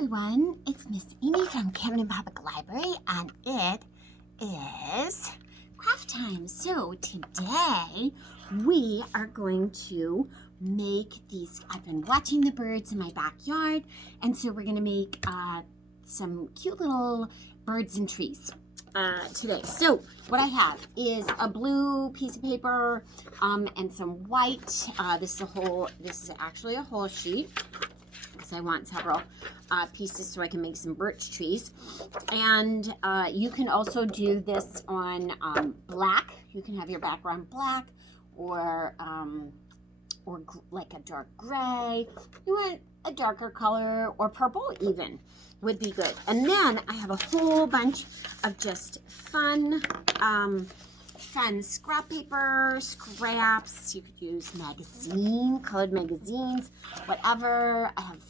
everyone, it's Miss Amy from Camden Public Library, and it is craft time. So today we are going to make these. I've been watching the birds in my backyard, and so we're going to make some cute little birds and trees today. So what I have is a blue piece of paper and some white. This is actually a whole sheet, because I want several pieces so I can make some birch trees. And you can also do this on black. You can have your background black or like a dark gray. You want a darker color, or purple even would be good. And then I have a whole bunch of just fun scrap paper, scraps. You could use colored magazines, whatever. I have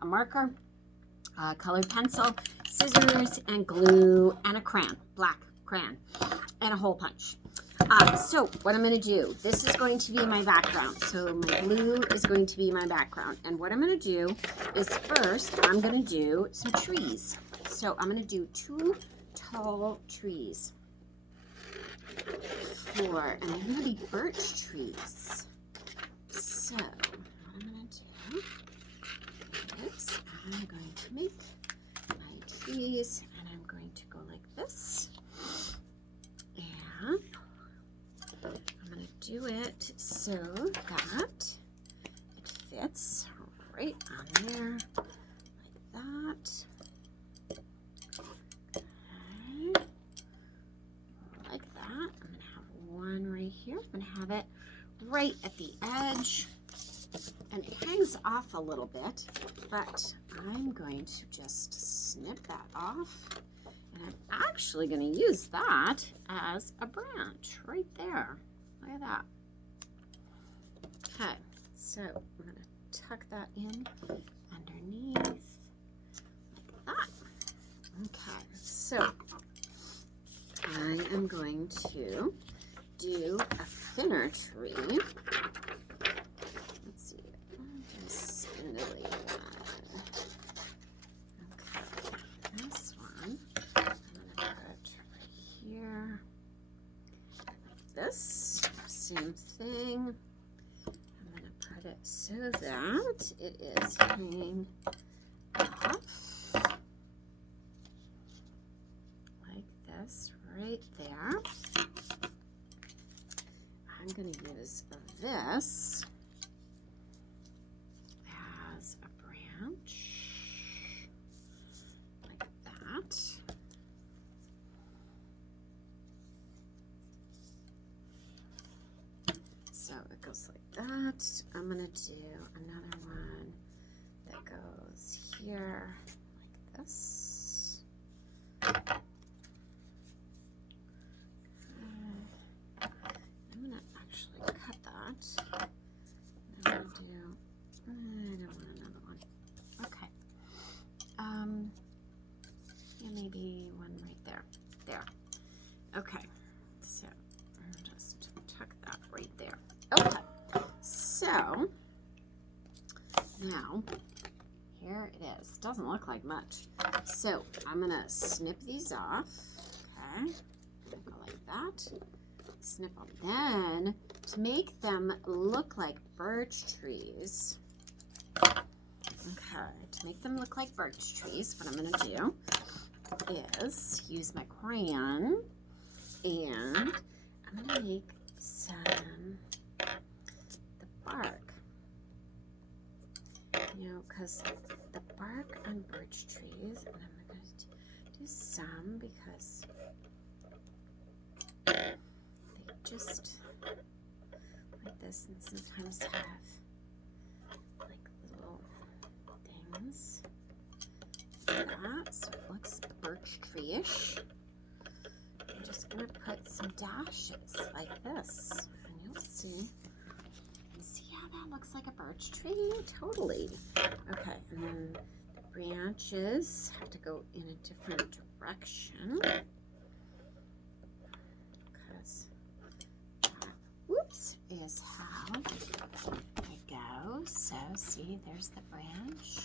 a marker, colored pencil, scissors, and glue, and a crayon, black crayon, and a hole punch. So what I'm going to do, this is going to be my background. So my blue is going to be my background. And what I'm going to do is first, I'm going to do some trees. So I'm going to do 2 tall trees. And they're going to be birch trees. So what I'm going to do is I'm going to make my trees, and I'm going to go like this. And I'm going to do it so that it fits right on there, like that. Okay. Like that. I'm going to have one right here. I'm going to have it right at the edge. And it hangs off a little bit, but I'm going to just snip that off. And I'm actually going to use that as a branch right there. Look at that. Okay, so I'm going to tuck that in underneath like that. Okay, so I am going to do a thinner tree. Let's see, just spindly one. Okay, this one I'm going to put right here, like this. Same thing. I'm going to put it so that it is hanging off like this right there. I'm going to use this as a branch like that. So it goes like that. I'm going to do another one that goes here like this. I'm going to actually cut that. I'm going to do, I don't want another one. Okay. Yeah, maybe one right there. There. Okay. So I'll just tuck that right there. Okay. So now here it is. Doesn't look like much. So I'm going to snip these off. Okay. Go like that. Snip them. Then to make them look like birch trees. Okay, to make them look like birch trees, what I'm going to do is use my crayon, and I'm going to make the bark. You know, because the bark on birch trees, and I'm going to do some because they just like this, and sometimes have like little things like that, so it looks birch tree-ish. I'm just going to put some dashes like this, and you'll see. See how that looks like a birch tree? Totally. Okay, and then the branches have to go in a different direction, because whoops, is how it goes. So see, there's the branch.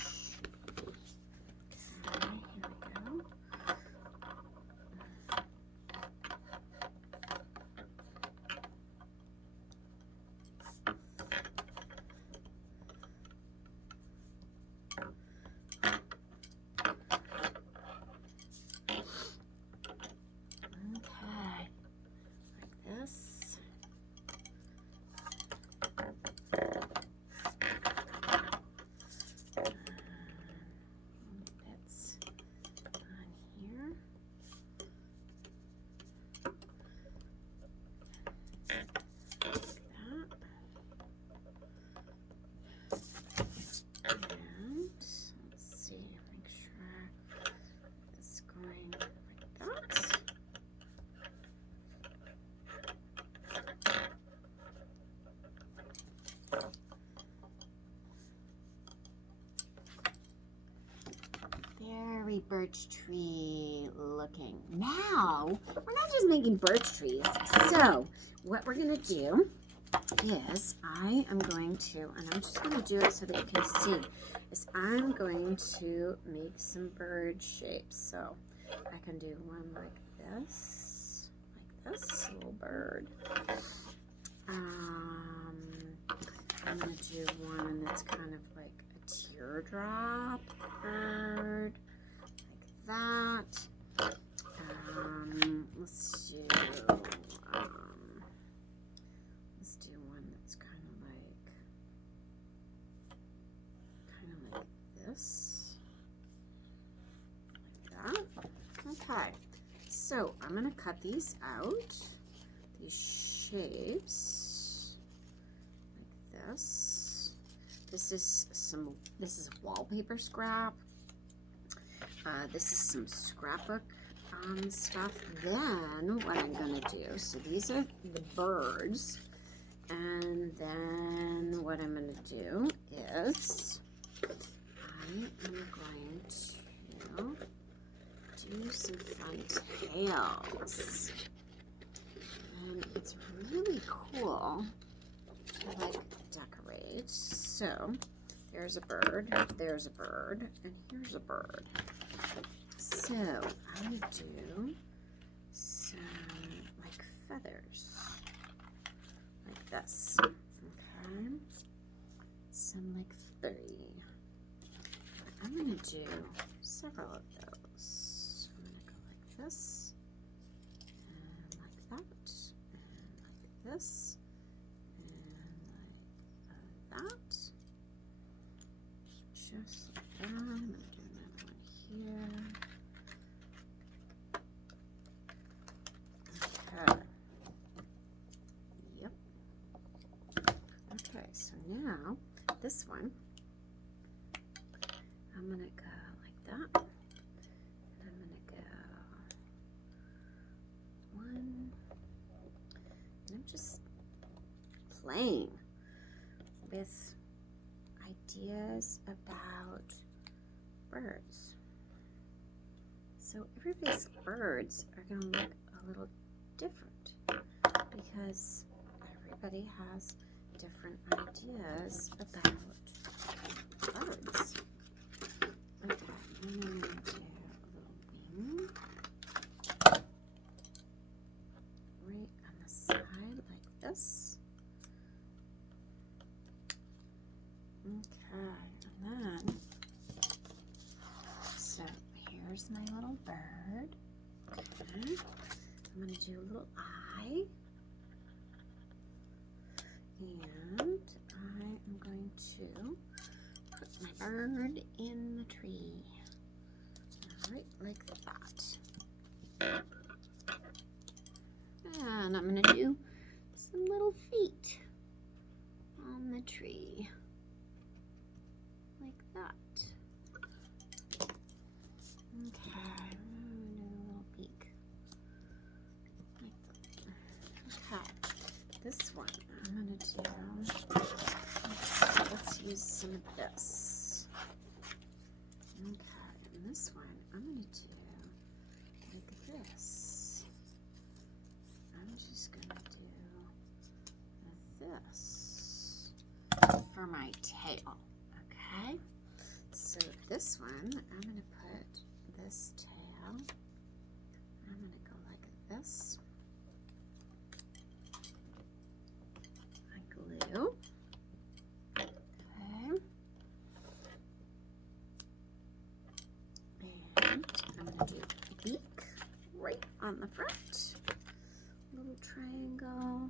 very birch tree looking. Now, we're not just making birch trees. So, what we're going to do is I am going to, and I'm just going to do it so that you can see, is I'm going to make some bird shapes. So, I can do one like this, little bird. I'm going to do one that's kind of like a teardrop bird, like that. Let's do one that's kind of like this, like that. Okay, so I'm going to cut these out, these shapes, like this. This is wallpaper scrap. This is some scrapbook stuff. Then what I'm gonna do, so these are the birds, and then what I'm gonna do is I am going to do some fun tails, and it's really cool to like decorate. So there's a bird, and here's a bird. So I'm gonna do some like feathers, like this. Okay, some like 3. I'm gonna do several of those. I'm gonna go like this, and like that, and like this, and like that. Just like that. I'm gonna do another one here. Okay. Yep. Okay, so now this one, I'm gonna go like that. And I'm gonna go 1. And I'm just playing with ideas about birds. So everybody's birds are going to look a little different because everybody has different ideas about birds. Okay, and I'm going to do a little wing right on the side like this. Okay, and then, so here's my little bird. Okay, I'm going to do a little eye, and I am going to put my bird in the tree. All right, like that. And I'm going to do some little feet on the tree. Like that. Okay, I'm gonna do a little beak. Like that. Okay, this one I'm gonna do. Let's use some of this. Okay, and this one I'm gonna do like this. I'm just gonna do this for my tail. Okay, so this one, I'm going to put this tail, I'm going to go like this, I glue, okay, and I'm going to do a beak right on the front, little triangle.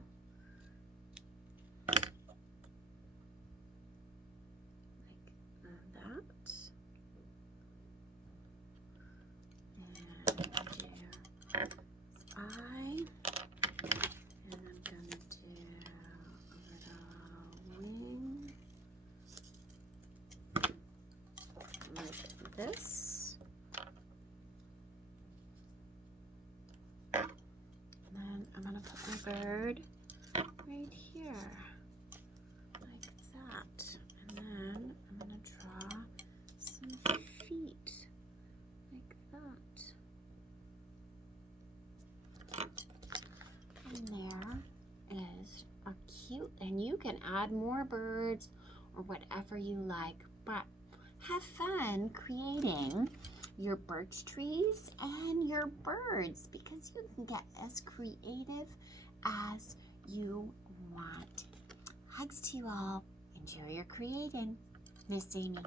This, and then I'm gonna put my bird right here, like that, and then I'm gonna draw some feet and you can add more birds or whatever you like. But have fun creating your birch trees and your birds because you can get as creative as you want. Hugs to you all. Enjoy your creating. Miss Amy.